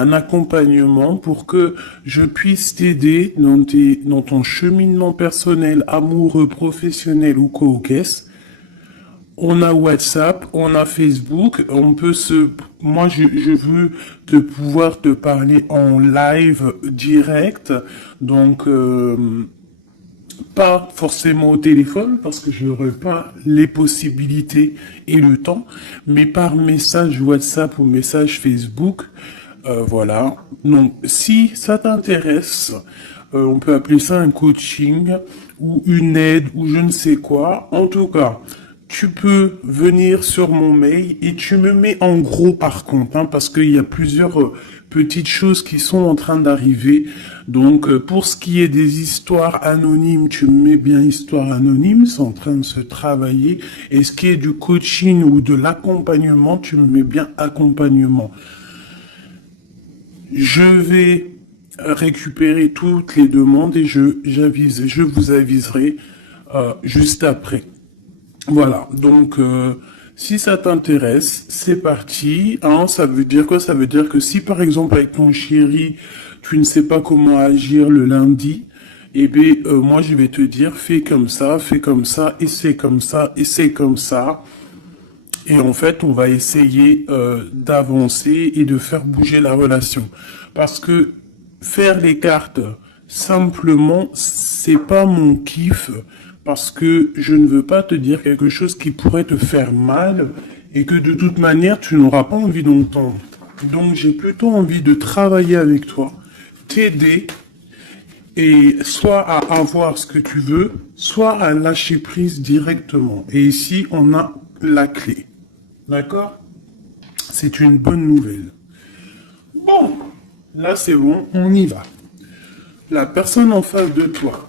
un accompagnement pour que je puisse t'aider dans ton cheminement personnel, amoureux, professionnel ou co-caisse. On a WhatsApp, on a Facebook, moi je veux pouvoir te parler en live direct, donc pas forcément au téléphone parce que je n'aurai pas les possibilités et le temps, mais par message WhatsApp ou message Facebook, voilà. Donc si ça t'intéresse, on peut appeler ça un coaching ou une aide ou je ne sais quoi. En tout cas, tu peux venir sur mon mail et tu me mets en gros par contre, hein, parce qu'il y a plusieurs petites choses qui sont en train d'arriver. Donc pour ce qui est des histoires anonymes, tu me mets bien histoire anonyme, c'est en train de se travailler. Et ce qui est du coaching ou de l'accompagnement, tu me mets bien accompagnement. Je vais récupérer toutes les demandes et je vous aviserai juste après. Voilà, donc si ça t'intéresse, c'est parti. Hein, ça veut dire quoi? Ça veut dire que si par exemple avec ton chéri, tu ne sais pas comment agir le lundi, eh bien moi je vais te dire fais comme ça, et c'est comme ça, et c'est comme ça. Et en fait, on va essayer d'avancer et de faire bouger la relation. Parce que faire les cartes simplement, c'est pas mon kiff. Parce que je ne veux pas te dire quelque chose qui pourrait te faire mal et que de toute manière, tu n'auras pas envie d'entendre. Donc, j'ai plutôt envie de travailler avec toi, t'aider et soit à avoir ce que tu veux, soit à lâcher prise directement. Et ici, on a la clé. D'accord? C'est une bonne nouvelle. Bon, là c'est bon, on y va. La personne en face de toi.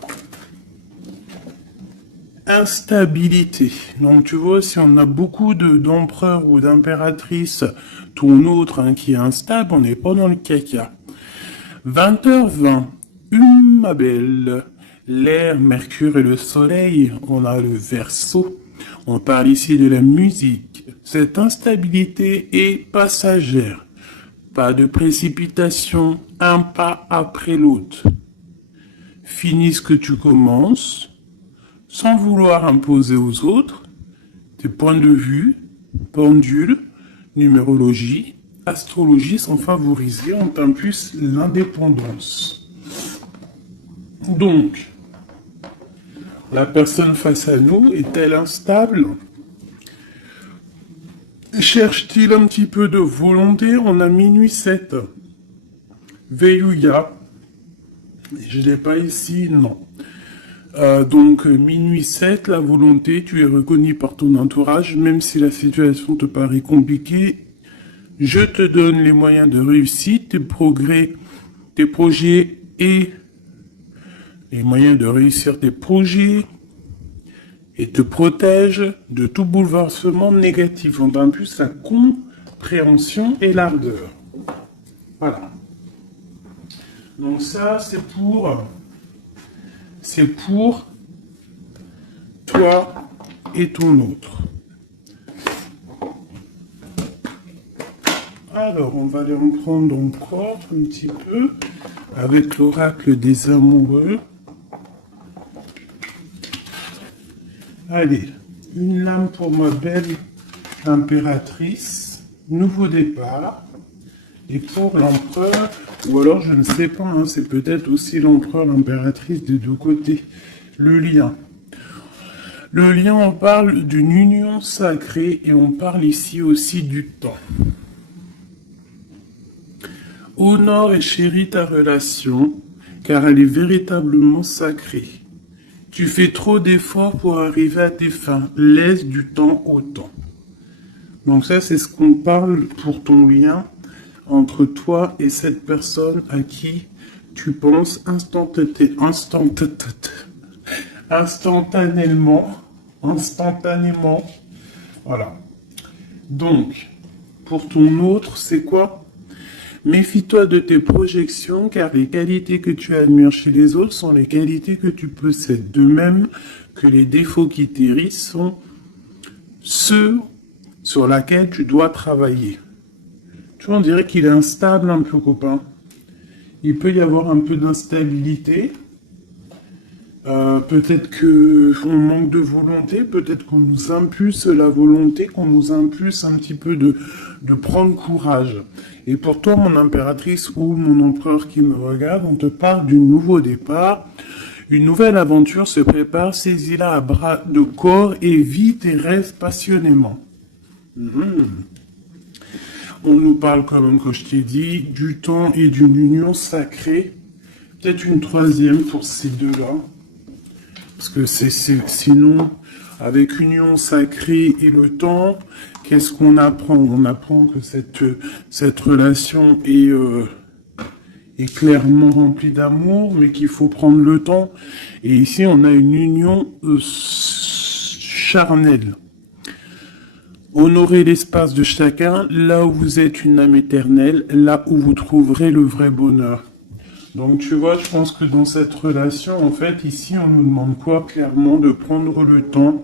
Instabilité. Donc tu vois, si on a beaucoup d'empereurs ou d'impératrices, ton autre hein, qui est instable, on n'est pas dans le caca. 20h20. Ma belle. L'air, Mercure et le Soleil, on a le Verseau. On parle ici de la musique. Cette instabilité est passagère. Pas de précipitation, un pas après l'autre. Finis ce que tu commences, sans vouloir imposer aux autres tes points de vue, pendule, numérologie, astrologie sont favorisés, on t'impulse l'indépendance. Donc, la personne face à nous est-elle instable? Cherche-t-il un petit peu de volonté? On a minuit 7. Veillouya. Je ne l'ai pas ici, non. Donc, minuit 7, la volonté, tu es reconnu par ton entourage, même si la situation te paraît compliquée. Je te donne les moyens de réussite, tes projets et les moyens de réussir tes projets et te protège de tout bouleversement négatif. On a plus la compréhension et l'ardeur. Voilà. Donc ça, c'est pour toi et ton autre. Alors, on va aller en prendre encore un petit peu avec l'oracle des amoureux. Allez, une lame pour ma belle impératrice, nouveau départ. Et pour l'empereur, ou alors je ne sais pas, hein, c'est peut-être aussi l'empereur, l'impératrice des deux côtés. Le lien. Le lien, on parle d'une union sacrée et on parle ici aussi du temps. Honore et chéris ta relation, car elle est véritablement sacrée. Tu fais trop d'efforts pour arriver à tes fins. Laisse du temps au temps. Donc ça, c'est ce qu'on parle pour ton lien entre toi et cette personne à qui tu penses instantanément. Voilà. Donc, pour ton autre, c'est quoi? Méfie-toi de tes projections, car les qualités que tu admires chez les autres sont les qualités que tu possèdes. De même que les défauts qui t'hérissent sont ceux sur lesquels tu dois travailler. Tu vois, on dirait qu'il est instable un peu, copain. Il peut y avoir un peu d'instabilité. Peut-être qu'on manque de volonté, peut-être qu'on nous impulse la volonté, qu'on nous impulse un petit peu de prendre courage. Et pour toi, mon impératrice ou mon empereur qui me regarde, on te parle du nouveau départ. Une nouvelle aventure se prépare, saisis-la à bras de corps et vis tes rêves passionnément. On nous parle quand même, comme je t'ai dit, du temps et d'une union sacrée. Peut-être une troisième pour ces deux-là. Parce que sinon, avec union sacrée et le temps, qu'est-ce qu'on apprend? On apprend que cette relation est clairement remplie d'amour, mais qu'il faut prendre le temps. Et ici, on a une union charnelle. Honorez l'espace de chacun, là où vous êtes une âme éternelle, là où vous trouverez le vrai bonheur. Donc tu vois, je pense que dans cette relation, en fait, ici, on nous demande quoi? Clairement, de prendre le temps.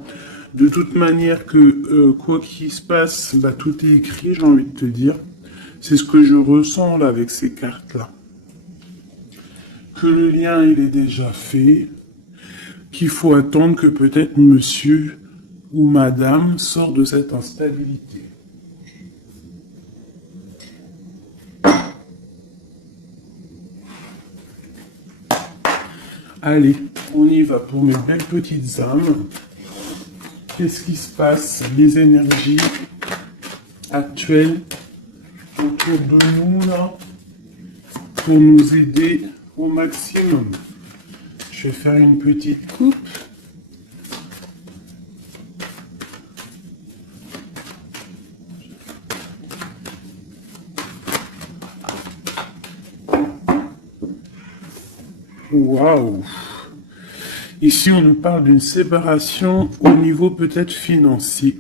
De toute manière que quoi qu'il se passe, bah, tout est écrit, j'ai envie de te dire. C'est ce que je ressens là avec ces cartes-là. Que le lien, il est déjà fait. Qu'il faut attendre que peut-être monsieur ou madame sort de cette instabilité. Allez, on y va pour mes belles petites âmes. Qu'est-ce qui se passe? Les énergies actuelles autour de nous, là, pour nous aider au maximum. Je vais faire une petite coupe. Waouh! Ici, on nous parle d'une séparation au niveau peut-être financier.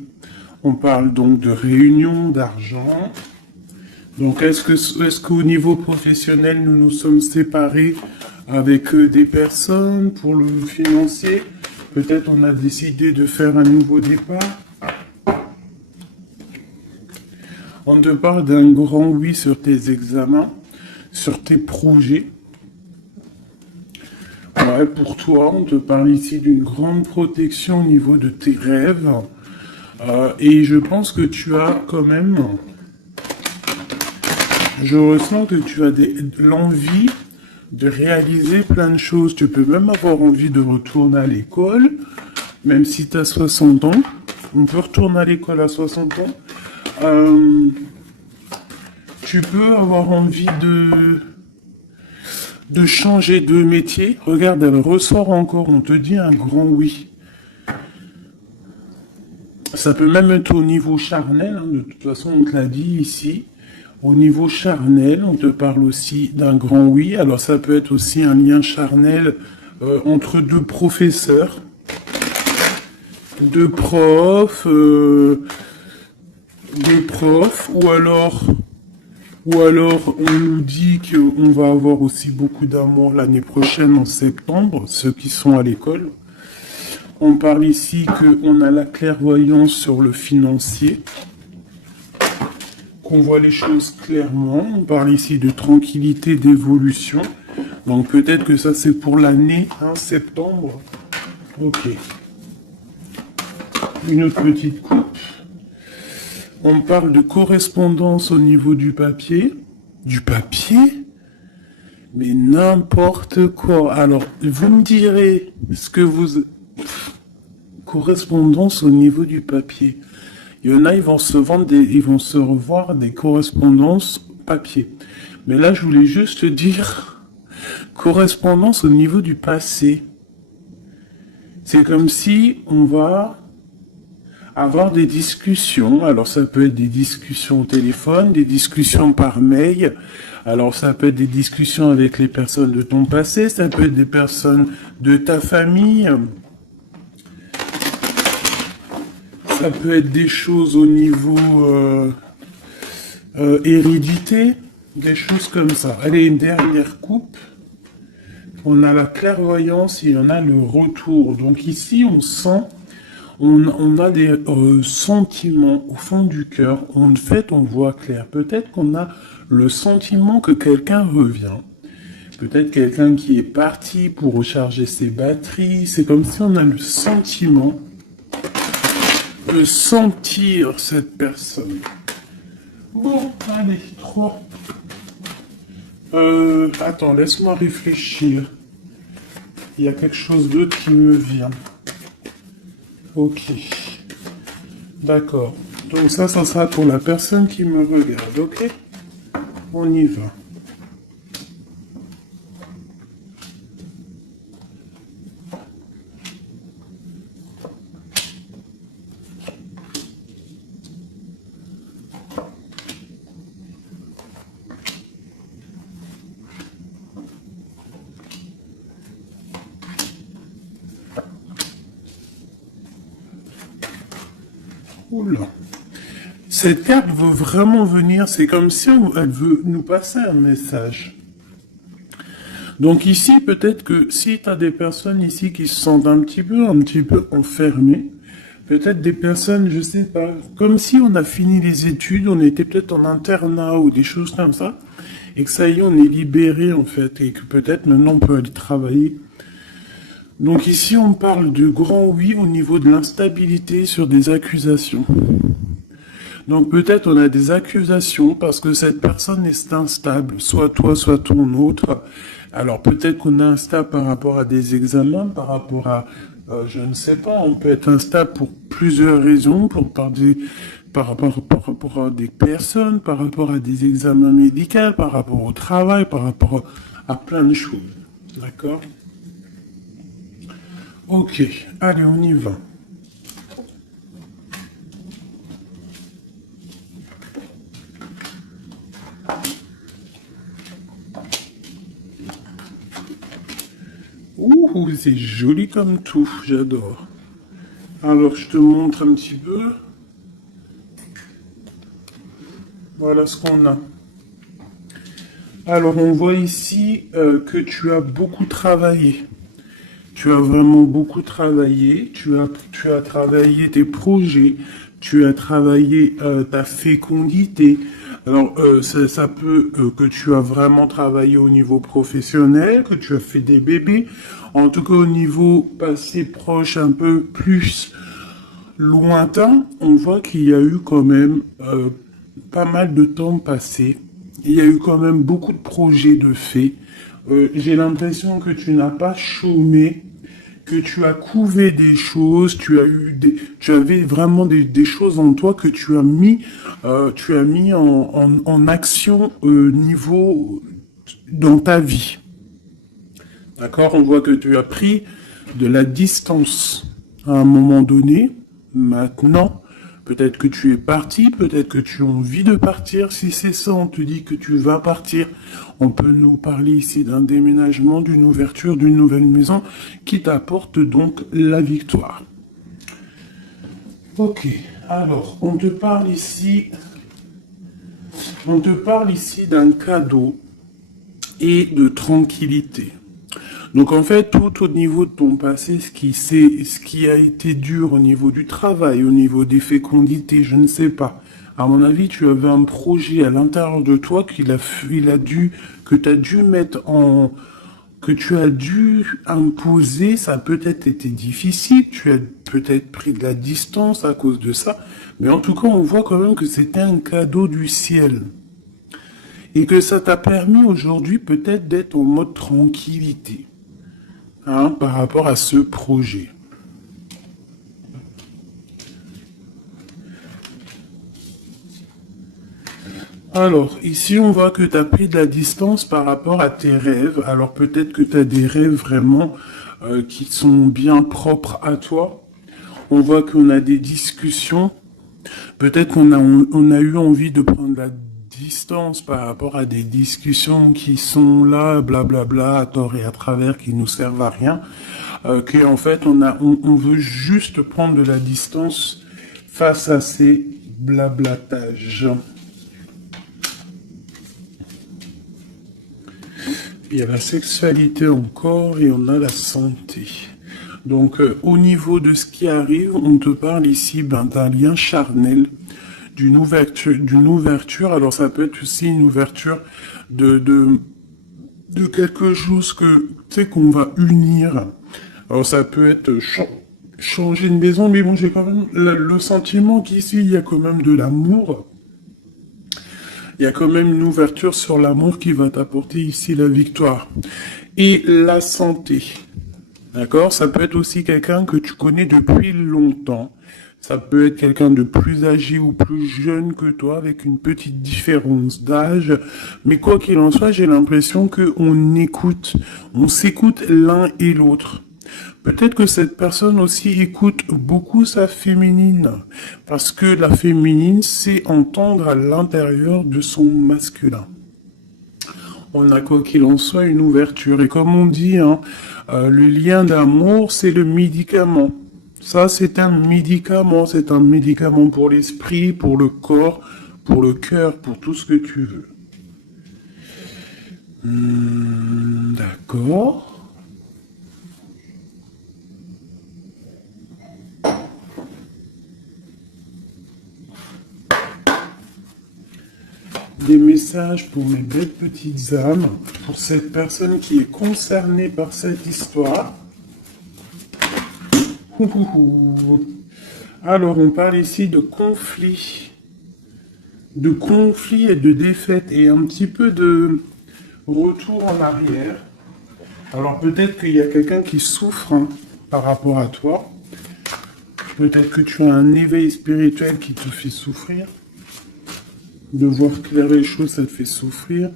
On parle donc de réunion d'argent. Donc, est-ce qu'au niveau professionnel, nous nous sommes séparés avec des personnes pour le financier? Peut-être on a décidé de faire un nouveau départ. On te parle d'un grand oui sur tes examens, sur tes projets. Ouais, pour toi, on te parle ici d'une grande protection au niveau de tes rêves. Et je pense que tu as quand même... Je ressens que tu as l'envie de réaliser plein de choses. Tu peux même avoir envie de retourner à l'école, même si tu as 60 ans. On peut retourner à l'école à 60 ans. Tu peux avoir envie de changer de métier. Regarde, elle ressort encore, on te dit un grand oui. Ça peut même être au niveau charnel, hein, de toute façon on te l'a dit ici. Au niveau charnel, on te parle aussi d'un grand oui. Alors ça peut être aussi un lien charnel entre deux professeurs, deux profs, ou alors on nous dit qu'on va avoir aussi beaucoup d'amour l'année prochaine en septembre, ceux qui sont à l'école. On parle ici qu'on a la clairvoyance sur le financier, qu'on voit les choses clairement. On parle ici de tranquillité, d'évolution. Donc peut-être que ça c'est pour l'année, hein, septembre. Ok. Une autre petite coupe. On parle de correspondance au niveau du papier. Du papier? Mais n'importe quoi. Alors, vous me direz ce que vous... Correspondance au niveau du papier. Il y en a, ils vont se revoir des correspondances papier. Mais là, je voulais juste dire correspondance au niveau du passé. C'est comme si on va avoir des discussions. Alors, ça peut être des discussions au téléphone, des discussions par mail. Alors, ça peut être des discussions avec les personnes de ton passé, ça peut être des personnes de ta famille. Ça peut être des choses au niveau hérédité, des choses comme ça. Allez, une dernière coupe. On a la clairvoyance et on a le retour. Donc ici, on On a des sentiments au fond du cœur. En fait, on voit clair. Peut-être qu'on a le sentiment que quelqu'un revient. Peut-être quelqu'un qui est parti pour recharger ses batteries. C'est comme si on a le sentiment de sentir cette personne. Bon, allez, 3. Attends, laisse-moi réfléchir. Il y a quelque chose d'autre qui me vient. Ok. D'accord. Donc ça sera pour la personne qui me regarde, ok? On y va. Oula. Cette carte veut vraiment venir, c'est comme si elle veut nous passer un message. Donc ici, peut-être que si tu as des personnes ici qui se sentent un petit peu enfermées, peut-être des personnes, je sais pas, comme si on a fini les études, on était peut-être en internat ou des choses comme ça, et que ça y est, on est libéré en fait, et que peut-être maintenant on peut aller travailler. Donc ici, on parle de grand oui au niveau de l'instabilité sur des accusations. Donc peut-être on a des accusations parce que cette personne est instable, soit toi, soit ton autre. Alors peut-être qu'on est instable par rapport à des examens, par rapport à, je ne sais pas, on peut être instable pour plusieurs raisons, par rapport à des personnes, par rapport à des examens médicaux, par rapport au travail, par rapport à plein de choses. D'accord? Ok, allez, on y va. Ouh, c'est joli comme tout, j'adore. Alors, je te montre un petit peu. Voilà ce qu'on a. Alors, on voit ici que tu as beaucoup travaillé. Tu as vraiment beaucoup travaillé. Tu as travaillé tes projets. Tu as travaillé ta fécondité. Alors, ça peut que tu as vraiment travaillé au niveau professionnel, que tu as fait des bébés. En tout cas, au niveau passé proche, un peu plus lointain, on voit qu'il y a eu quand même pas mal de temps passé. Il y a eu quand même beaucoup de projets de faits. J'ai l'impression que tu n'as pas chômé, que tu as couvé des choses, tu avais vraiment des choses en toi que tu as mis en action niveau dans ta vie. D'accord? On voit que tu as pris de la distance à un moment donné. Maintenant, peut-être que tu es parti, peut-être que tu as envie de partir. Si c'est ça, on te dit que tu vas partir. On peut nous parler ici d'un déménagement, d'une ouverture, d'une nouvelle maison qui t'apporte donc la victoire. Ok, alors, on te parle ici d'un cadeau et de tranquillité. Donc en fait, tout au niveau de ton passé, ce qui a été dur au niveau du travail, au niveau des fécondités, je ne sais pas. À mon avis, tu avais un projet à l'intérieur de toi que tu as dû mettre en, que tu as dû imposer. Ça a peut-être été difficile. Tu as peut-être pris de la distance à cause de ça. Mais en tout cas, on voit quand même que c'était un cadeau du ciel. Et que ça t'a permis aujourd'hui peut-être d'être en mode tranquillité. Hein, par rapport à ce projet. Alors, ici, on voit que tu as pris de la distance par rapport à tes rêves. Alors, peut-être que tu as des rêves vraiment qui sont bien propres à toi. On voit qu'on a des discussions. Peut-être on a eu envie de prendre la distance par rapport à des discussions qui sont là, blablabla, à tort et à travers, qui nous servent à rien. Qu'en fait, on veut juste prendre de la distance face à ces blablatages. Il y a la sexualité encore et on a la santé. Donc, au niveau de ce qui arrive, on te parle ici d'un lien charnel, d'une ouverture. Alors, ça peut être aussi une ouverture de quelque chose que, tu sais, qu'on va unir. Alors, ça peut être changer une maison, mais bon, j'ai quand même le sentiment qu'ici, il y a quand même de l'amour. Il y a quand même une ouverture sur l'amour qui va t'apporter ici la victoire. Et la santé. D'accord? Ça peut être aussi quelqu'un que tu connais depuis longtemps. Ça peut être quelqu'un de plus âgé ou plus jeune que toi, avec une petite différence d'âge. Mais quoi qu'il en soit, j'ai l'impression on s'écoute l'un et l'autre. Peut-être que cette personne aussi écoute beaucoup sa féminine, parce que la féminine, c'est entendre à l'intérieur de son masculin. On a quoi qu'il en soit une ouverture. Et comme on dit, hein, le lien d'amour, c'est le médicament. Ça, c'est un médicament. C'est un médicament pour l'esprit, pour le corps, pour le cœur, pour tout ce que tu veux. D'accord. Des messages pour mes belles petites âmes, pour cette personne qui est concernée par cette histoire. Alors, on parle ici de conflit et de défaite et un petit peu de retour en arrière. Alors, peut-être qu'il y a quelqu'un qui souffre par rapport à toi. Peut-être que tu as un éveil spirituel qui te fait souffrir. De voir clair les choses, ça te fait souffrir.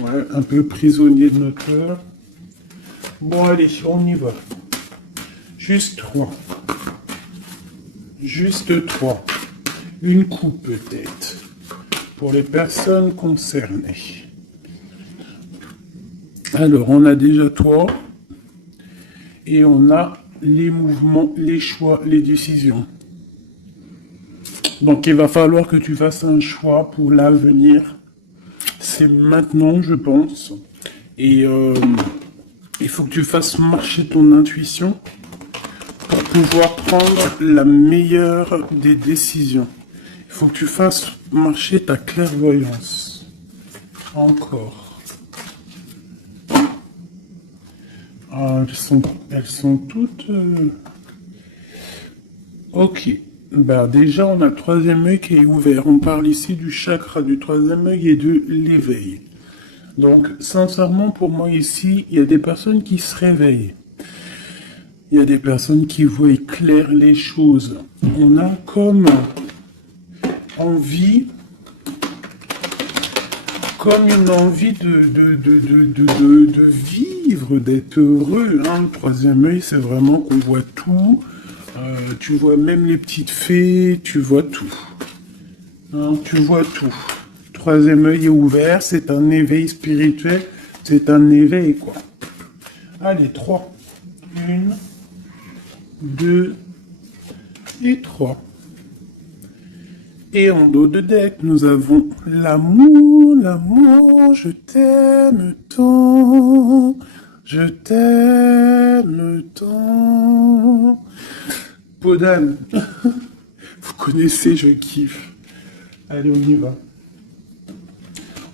Ouais, un peu prisonnier de notre cœur. Bon, allez, on y va. Juste 3. Juste 3. Une coupe peut-être. Pour les personnes concernées. Alors, on a déjà 3. Et on a les mouvements, les choix, les décisions. Donc, il va falloir que tu fasses un choix pour l'avenir. C'est maintenant, je pense. Et il faut que tu fasses marcher ton intuition pour pouvoir prendre la meilleure des décisions. Il faut que tu fasses marcher ta clairvoyance. Encore. Ah, elles sont toutes... Ok. Bah déjà, on a le troisième œil qui est ouvert. On parle ici du chakra du troisième œil et de l'éveil. Donc, sincèrement, pour moi ici, il y a des personnes qui se réveillent. Il y a des personnes qui voient clair les choses. On a comme envie, comme une envie de vivre, d'être heureux. Hein. Le troisième œil, c'est vraiment qu'on voit tout. Tu vois même les petites fées, tu vois tout. Hein, tu vois tout. Troisième œil est ouvert, c'est un éveil spirituel, c'est un éveil quoi. Allez, 3. 1, 2 et 3. Et en dos de deck, nous avons l'amour, l'amour, je t'aime tant, je t'aime tant. Podane, vous connaissez, je kiffe. Allez, on y va.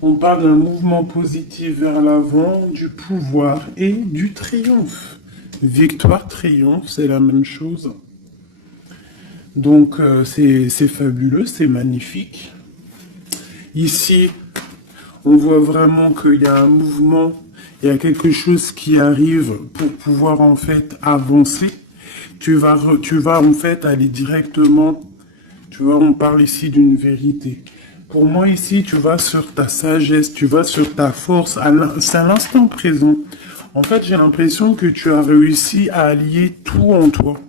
On parle d'un mouvement positif vers l'avant, du pouvoir et du triomphe. Victoire, triomphe, c'est la même chose. Donc, c'est fabuleux, c'est magnifique. Ici, on voit vraiment qu'il y a un mouvement, il y a quelque chose qui arrive pour pouvoir en fait avancer. Tu vas en fait aller directement, tu vois, on parle ici d'une vérité. Pour moi ici, tu vas sur ta sagesse, tu vas sur ta force, c'est à l'instant présent. En fait, j'ai l'impression que tu as réussi à allier tout en toi.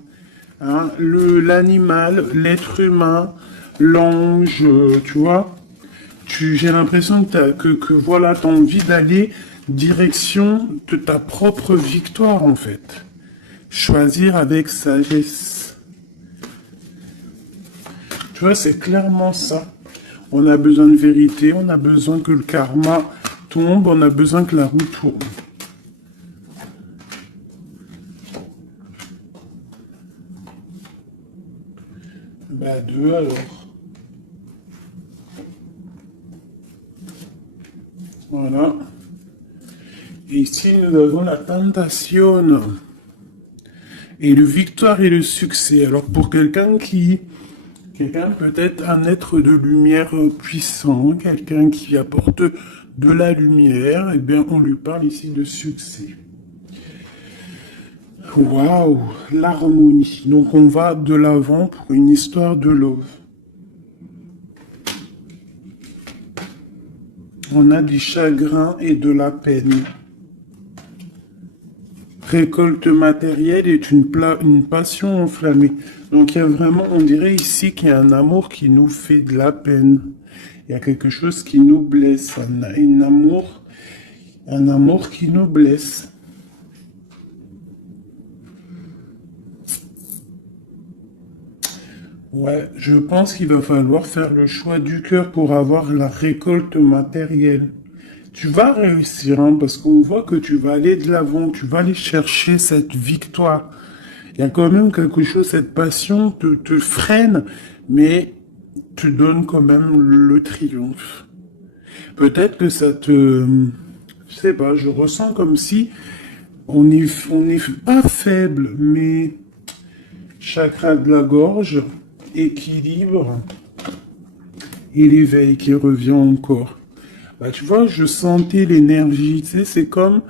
Hein, l'animal, l'être humain, l'ange, tu vois. J'ai l'impression que voilà, tu as envie d'aller direction de ta propre victoire en fait. Choisir avec sagesse. Tu vois, c'est clairement ça. On a besoin de vérité, on a besoin que le karma tombe, on a besoin que la roue tourne. 2 alors. Voilà. Et ici, nous avons la tentation. Et le victoire et le succès. Alors, pour quelqu'un peut-être un être de lumière puissant, quelqu'un qui apporte de la lumière, eh bien, on lui parle ici de succès. Waouh, l'harmonie. Donc, on va de l'avant pour une histoire de love. On a du chagrin et de la peine. Récolte matérielle est une passion enflammée. Donc il y a vraiment, on dirait ici qu'il y a un amour qui nous fait de la peine. Il y a quelque chose qui nous blesse. Un amour qui nous blesse. Ouais, je pense qu'il va falloir faire le choix du cœur pour avoir la récolte matérielle. Tu vas réussir, hein, parce qu'on voit que tu vas aller de l'avant, tu vas aller chercher cette victoire. Il y a quand même quelque chose, cette passion te freine, mais te donne quand même le triomphe. Peut-être que ça te... Je sais pas, je ressens comme si on n'est pas faible, mais chakra de la gorge, équilibre, et l'éveil qui revient encore. Bah, tu vois, je sentais l'énergie, tu sais, c'est comme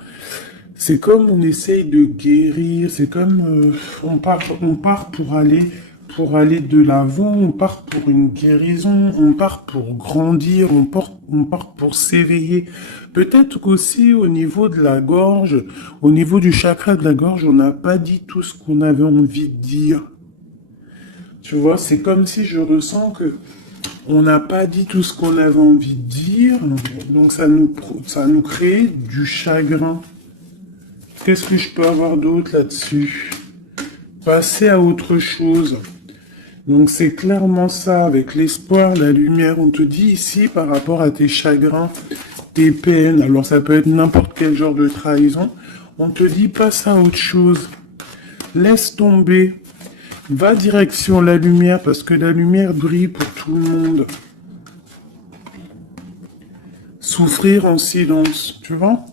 on essaye de guérir, c'est comme on part pour aller de l'avant, on part pour une guérison, on part pour grandir, on part pour s'éveiller. Peut-être qu'aussi au niveau de la gorge, au niveau du chakra de la gorge, on n'a pas dit tout ce qu'on avait envie de dire. Tu vois, c'est comme si je ressens que on n'a pas dit tout ce qu'on avait envie de dire, donc ça nous crée du chagrin. Qu'est-ce que je peux avoir d'autre là-dessus? Passer à autre chose. Donc c'est clairement ça, avec l'espoir, la lumière. On te dit ici, par rapport à tes chagrins, tes peines, alors ça peut être n'importe quel genre de trahison, on te dit passe à autre chose. Laisse tomber. Va direction la lumière, parce que la lumière brille pour tout le monde. Souffrir en silence, tu vois?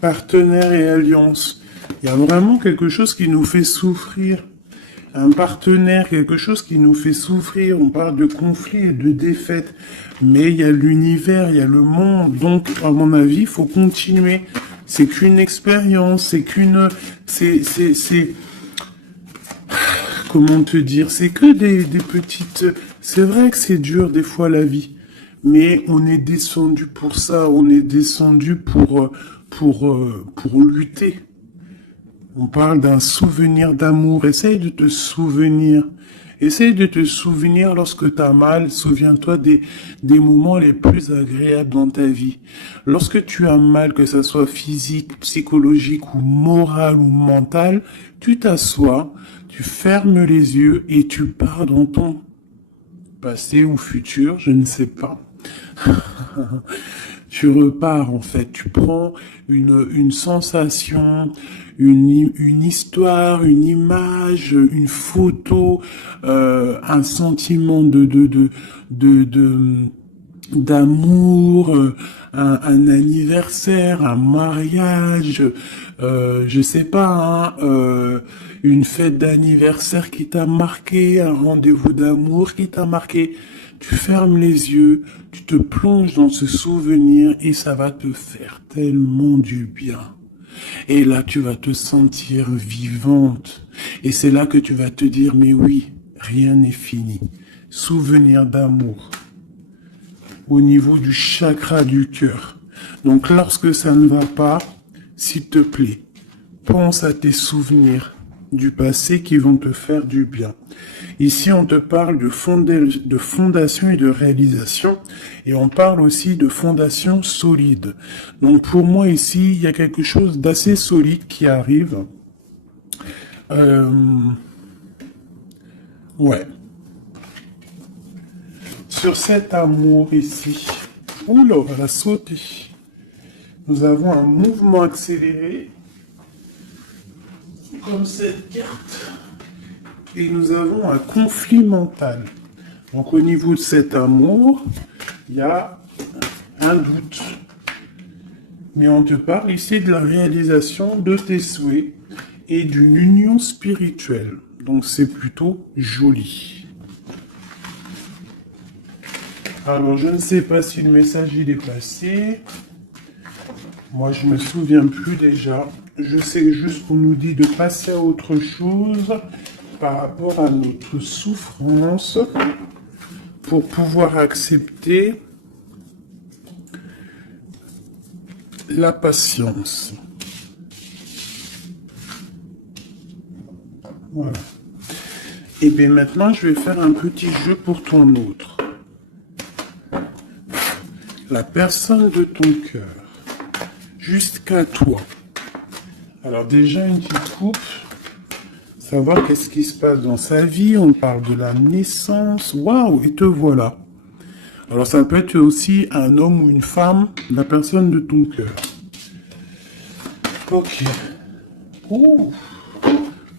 Partenaire et alliance. Il y a vraiment quelque chose qui nous fait souffrir. Un partenaire, quelque chose qui nous fait souffrir. On parle de conflit et de défaite. Mais il y a l'univers, il y a le monde. Donc, à mon avis, il faut continuer. C'est qu'une expérience, comment te dire, c'est que des petites... C'est vrai que c'est dur des fois la vie, mais on est descendu pour ça, on est descendu pour lutter. On parle d'un souvenir d'amour, essaye de te souvenir. Essaye de te souvenir lorsque tu as mal, souviens-toi des moments les plus agréables dans ta vie. Lorsque tu as mal, que ça soit physique, psychologique ou moral ou mental, tu t'assois, tu fermes les yeux et tu pars dans ton passé ou futur, je ne sais pas. Tu repars en fait, tu prends une sensation, une histoire, une image, une photo, un sentiment d'amour, un anniversaire, un mariage, je sais pas, hein, une fête d'anniversaire qui t'a marqué, un rendez-vous d'amour qui t'a marqué. Tu fermes les yeux, tu te plonges dans ce souvenir et ça va te faire tellement du bien. Et là, tu vas te sentir vivante. Et c'est là que tu vas te dire, mais oui, rien n'est fini. Souvenir d'amour au niveau du chakra du cœur. Donc, lorsque ça ne va pas, s'il te plaît, pense à tes souvenirs du passé qui vont te faire du bien. Ici, on te parle de fondation et de réalisation, et on parle aussi de fondation solide. Donc pour moi ici, il y a quelque chose d'assez solide qui arrive. Ouais. Sur cet amour ici, oula, on va sauter. Nous avons un mouvement accéléré, comme cette carte. Et nous avons un conflit mental. Donc au niveau de cet amour, il y a un doute. Mais on te parle ici de la réalisation de tes souhaits et d'une union spirituelle. Donc c'est plutôt joli. Alors je ne sais pas si le message il est passé. Moi je me souviens plus déjà. Je sais juste qu'on nous dit de passer à autre chose par rapport à notre souffrance pour pouvoir accepter la patience. Voilà. Et bien maintenant, je vais faire un petit jeu pour ton autre. La personne de ton cœur. Jusqu'à toi. Alors déjà, une petite coupe. Savoir qu'est-ce qui se passe dans sa vie. On parle de la naissance. Waouh, et te voilà. Alors ça peut être aussi un homme ou une femme, la personne de ton cœur. Ok. Ouh.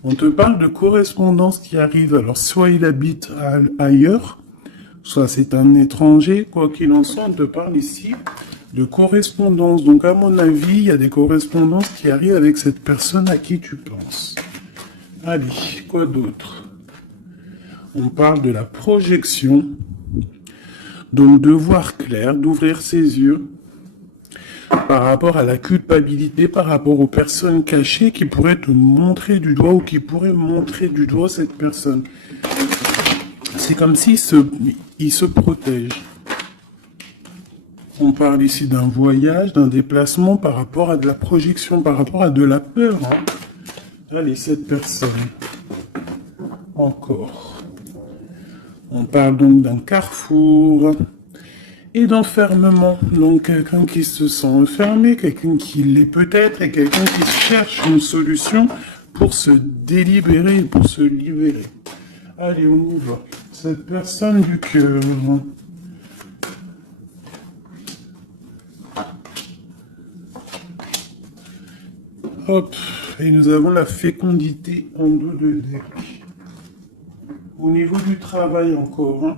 On te parle de correspondance qui arrive. Alors soit il habite ailleurs, soit c'est un étranger. Quoi qu'il en soit, on te parle ici de correspondance. Donc à mon avis, il y a des correspondances qui arrivent avec cette personne à qui tu penses. Allez, quoi d'autre? On parle de la projection. Donc de voir clair, d'ouvrir ses yeux par rapport à la culpabilité, par rapport aux personnes cachées qui pourraient te montrer du doigt ou qui pourraient montrer du doigt cette personne. C'est comme s'il se protège. On parle ici d'un voyage, d'un déplacement par rapport à de la projection, par rapport à de la peur. Hein. Allez, cette personne. Encore. On parle donc d'un carrefour et d'enfermement. Donc quelqu'un qui se sent enfermé, quelqu'un qui l'est peut-être et quelqu'un qui cherche une solution pour se délibérer, pour se libérer. Allez, on y va. Cette personne du cœur. Hop, et nous avons la fécondité en dos de deck. Au niveau du travail encore, hein.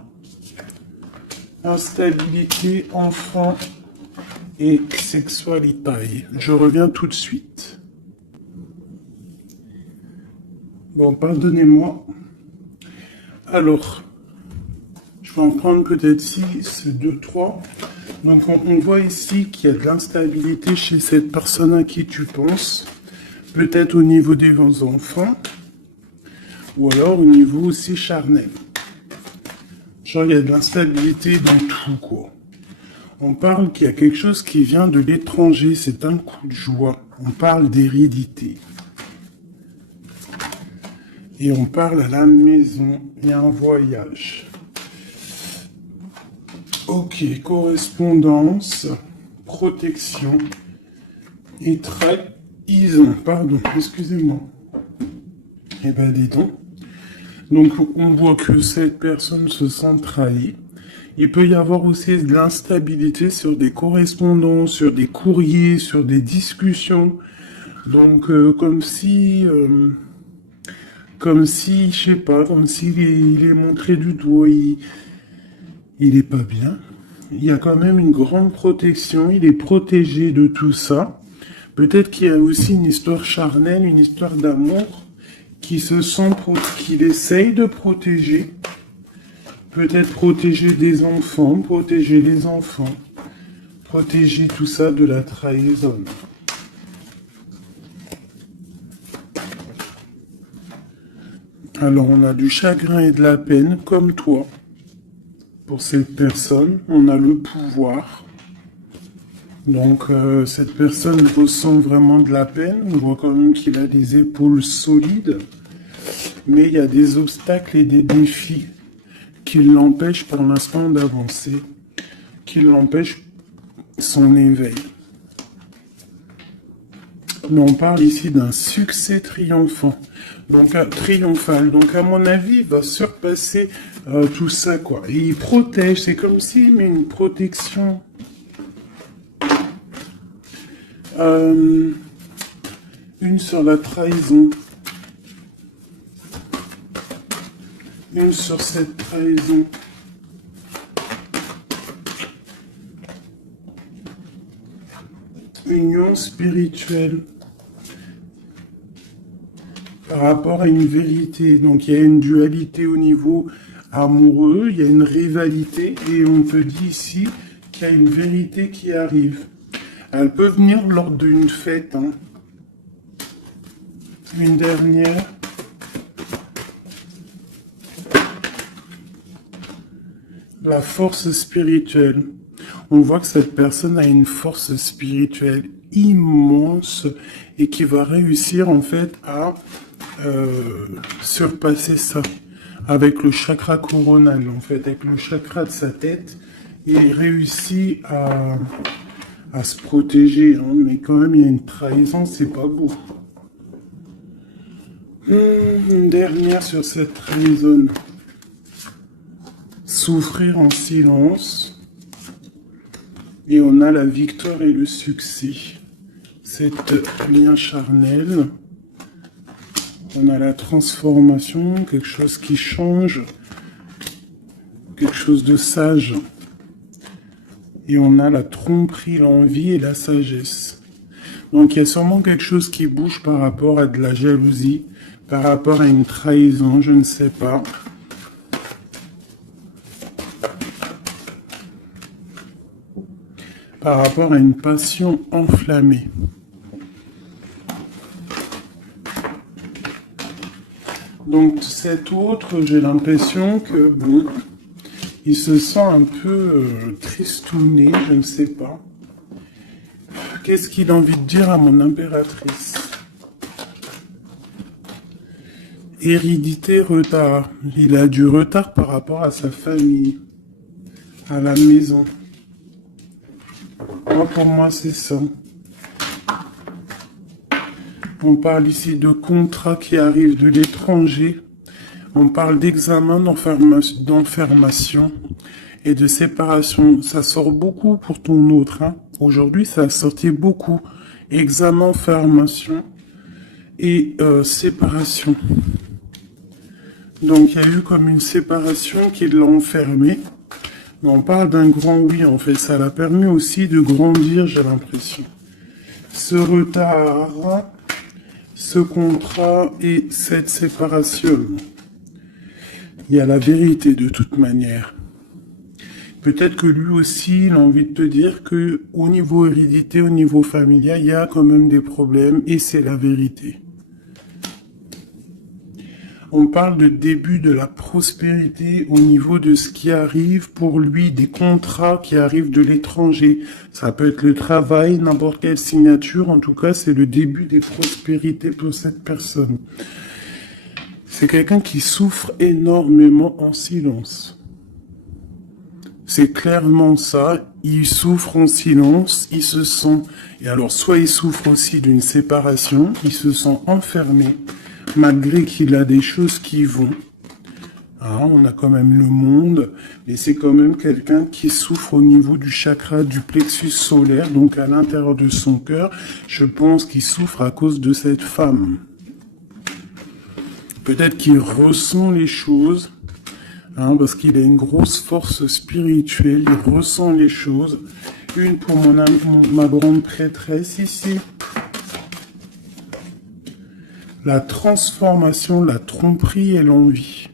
Instabilité, enfant et sexualité. Je reviens tout de suite. Bon, pardonnez-moi. Alors, je vais en prendre peut-être 6, 2, 3. Donc on voit ici qu'il y a de l'instabilité chez cette personne à qui tu penses. Peut-être au niveau des enfants. Ou alors au niveau aussi charnel. Genre, il y a de l'instabilité dans tout, quoi. On parle qu'il y a quelque chose qui vient de l'étranger. C'est un coup de joie. On parle d'hérédité. Et on parle à la maison. Il y a un voyage. Ok, correspondance, protection et trahison. Pardon, excusez-moi. Eh ben, dis donc. Donc, on voit que cette personne se sent trahie. Il peut y avoir aussi de l'instabilité sur des correspondances, sur des courriers, sur des discussions. Donc, comme si, je sais pas, comme s'il est montré du doigt, il est pas bien. Il y a quand même une grande protection, il est protégé de tout ça. Peut-être qu'il y a aussi une histoire charnelle, une histoire d'amour qu'il essaye de protéger. Peut-être protéger des enfants, protéger les enfants, protéger tout ça de la trahison. Alors on a du chagrin et de la peine, comme toi. Pour cette personne, on a le pouvoir. Donc cette personne ressent vraiment de la peine. On voit quand même qu'il a des épaules solides. Mais il y a des obstacles et des défis qui l'empêchent pour l'instant d'avancer, qui l'empêchent son éveil. Mais on parle ici d'un succès triomphant, donc triomphal. Donc à mon avis, il va surpasser tout ça, quoi. Et il protège, c'est comme s'il met une protection. Une sur la trahison. Une sur cette trahison. Union spirituelle. Par rapport à une vérité. Donc il y a une dualité au niveau amoureux, il y a une rivalité et on te dit ici qu'il y a une vérité qui arrive. Elle peut venir lors d'une fête. Hein. Une dernière. La force spirituelle. On voit que cette personne a une force spirituelle immense et qui va réussir en fait à surpasser ça avec le chakra coronal, en fait, avec le chakra de sa tête. Il réussit à se protéger, hein, mais quand même il y a une trahison, c'est pas beau. Une dernière sur cette trahison. Souffrir en silence. Et on a la victoire et le succès. Cet lien charnel. On a la transformation, quelque chose qui change. Quelque chose de sage. Et on a la tromperie, l'envie et la sagesse. Donc il y a sûrement quelque chose qui bouge par rapport à de la jalousie, par rapport à une trahison, je ne sais pas. Par rapport à une passion enflammée. Donc cet autre, j'ai l'impression que, bon, il se sent un peu tristouné, je ne sais pas. Qu'est-ce qu'il a envie de dire à mon impératrice? Hérédité, retard. Il a du retard par rapport à sa famille, à la maison. Moi, pour moi, c'est ça. On parle ici de contrats qui arrivent de l'étranger. On parle d'examen, d'enfermation et de séparation. Ça sort beaucoup pour ton autre. Hein. Aujourd'hui, ça a sorti beaucoup. Examen, enfermation et séparation. Donc, il y a eu comme une séparation qui l'a enfermé. Mais on parle d'un grand oui, en fait. Ça l'a permis aussi de grandir, j'ai l'impression. Ce retard, ce contrat et cette séparation. Il y a la vérité de toute manière. Peut-être que lui aussi, il a envie de te dire que au niveau hérédité, au niveau familial, il y a quand même des problèmes et c'est la vérité. On parle de début de la prospérité au niveau de ce qui arrive pour lui, des contrats qui arrivent de l'étranger. Ça peut être le travail, n'importe quelle signature. En tout cas, c'est le début des prospérités pour cette personne. C'est quelqu'un qui souffre énormément en silence. C'est clairement ça. Il souffre en silence. Il se sent... Et alors, soit il souffre aussi d'une séparation. Il se sent enfermé. Malgré qu'il a des choses qui vont. Hein, on a quand même le monde, mais c'est quand même quelqu'un qui souffre au niveau du chakra du plexus solaire, donc à l'intérieur de son cœur. Je pense qu'il souffre à cause de cette femme. Peut-être qu'il ressent les choses, hein, parce qu'il a une grosse force spirituelle, il ressent les choses. Une pour ma grande prêtresse ici. La transformation, la tromperie et l'envie.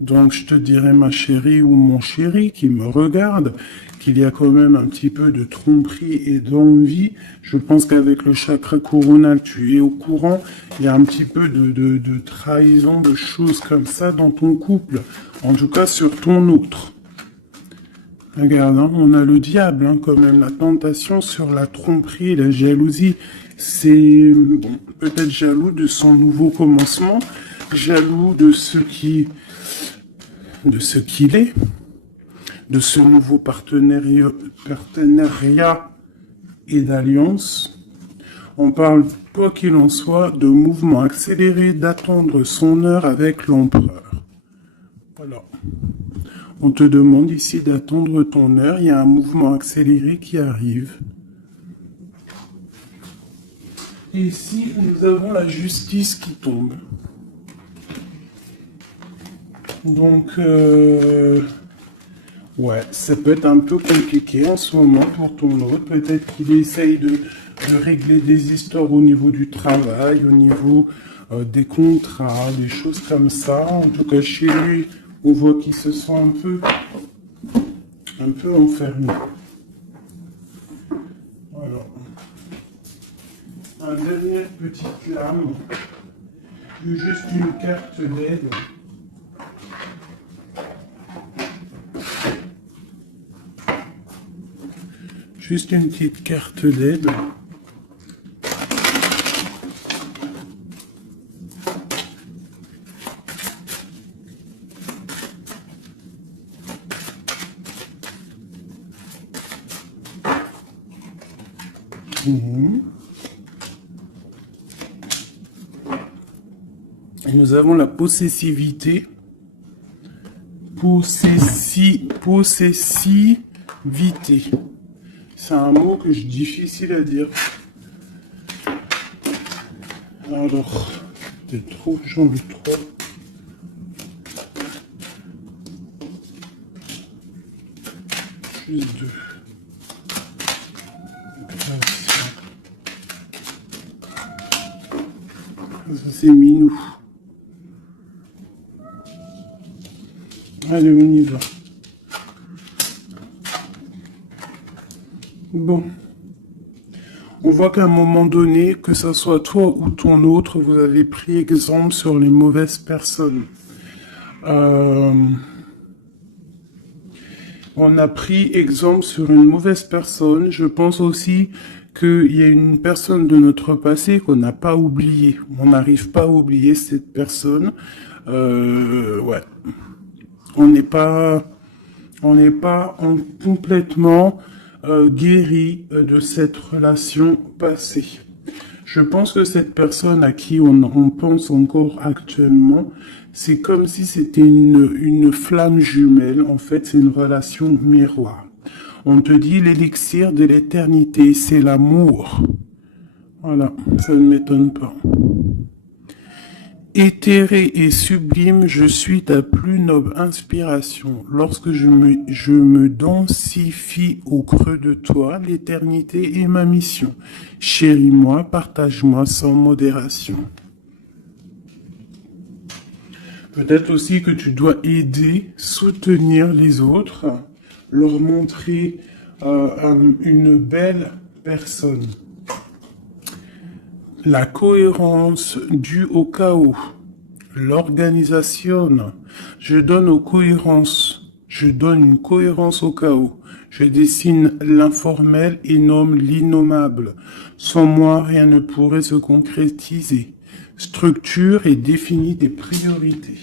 Donc je te dirais ma chérie ou mon chéri qui me regarde, qu'il y a quand même un petit peu de tromperie et d'envie. Je pense qu'avec le chakra coronal, tu es au courant. Il y a un petit peu de trahison, de choses comme ça dans ton couple. En tout cas sur ton autre. Regarde, hein, on a le diable hein, quand même, la tentation sur la tromperie et la jalousie. C'est bon, peut-être jaloux de son nouveau commencement, jaloux de ce qu'il est, de ce nouveau partenariat et d'alliance. On parle, quoi qu'il en soit, de mouvement accéléré, d'attendre son heure avec l'empereur. Voilà. On te demande ici d'attendre ton heure, il y a un mouvement accéléré qui arrive. Et ici, nous avons la justice qui tombe. Donc, ouais, ça peut être un peu compliqué en ce moment pour ton autre. Peut-être qu'il essaye de régler des histoires au niveau du travail, au niveau des contrats, des choses comme ça. En tout cas, chez lui, on voit qu'il se sent un peu enfermé. Voilà. Un dernière petite lame. Juste une carte d'aide. Juste une petite carte d'aide. Et nous avons la possessivité. Possessivité. C'est un mot que je difficile à dire. Alors, peut-être trop, j'en ai trop. Juste deux. Ça c'est minou. Allez, on y va. Bon. On voit qu'à un moment donné, que ce soit toi ou ton autre, vous avez pris exemple sur les mauvaises personnes. On a pris exemple sur une mauvaise personne. Je pense aussi qu'il y a une personne de notre passé qu'on n'a pas oubliée. On n'arrive pas à oublier cette personne. Ouais. On n'est pas complètement guéri de cette relation passée. Je pense que cette personne à qui on pense encore actuellement, c'est comme si c'était une flamme jumelle. En fait, c'est une relation miroir. On te dit l'élixir de l'éternité, c'est l'amour. Voilà, ça ne m'étonne pas. Éthéré et sublime, je suis ta plus noble inspiration. Lorsque je me densifie au creux de toi, l'éternité est ma mission. Chéris-moi, partage-moi sans modération. Peut-être aussi que tu dois aider, soutenir les autres, leur montrer une belle personne. La cohérence due au chaos. L'organisation. Je donne une cohérence au chaos. Je dessine l'informel et nomme l'innommable. Sans moi, rien ne pourrait se concrétiser. Structure et définis des priorités.